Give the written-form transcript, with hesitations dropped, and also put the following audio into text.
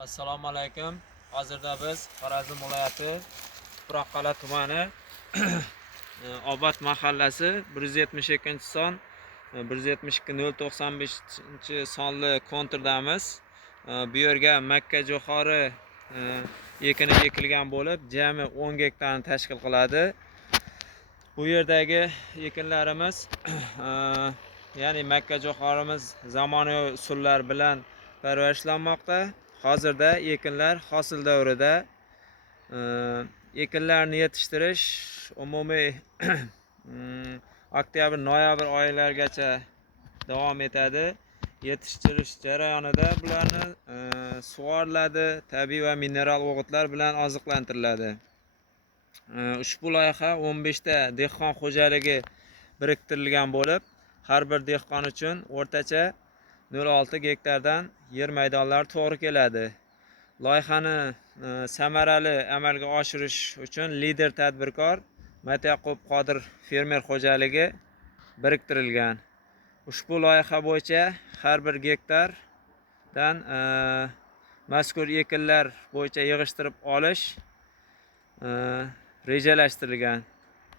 Assalomu alaykum. Hozirda biz Xorazm viloyati Tuproqqal'a tumani Obod mahallasi 172-son 172-095 sonli kontirdamiz. Bu yerga makka jo'xori ekini ekilgan bo'lib, jami 10 gektarni tashkil qiladi. Bu yerdagi ekinlarimiz ya'ni makka jo'xorimiz zamonaviy usullar bilan parvarishlanmoqda. Hozirda ekinlar hosil davrida. Ekinlarni yetishtirish umumiy oktyabr-noyabr oylarigacha davom etadi. Yetishtirish jarayonida bularni sug'oriladi, tabiiy va mineral o'g'itlar bilan oziqlantiriladi. Ushbu loyiha 15 ta dehqon xo'jaligi biriktirilgan bo'lib, har bir dehqon uchun o'rtacha 0,6 gektardan yer maydonlari to'g'ri keladi. Loyihani samarali amalga oshirish uchun lider tadbirkor Matayaqub Qodir fermer xo'jaligi biriktirilgan. Ushbu loyiha bo'yicha har bir gektardan mazkur ekinlar bo'yicha yig'ishtirib olish rejalashtirilgan.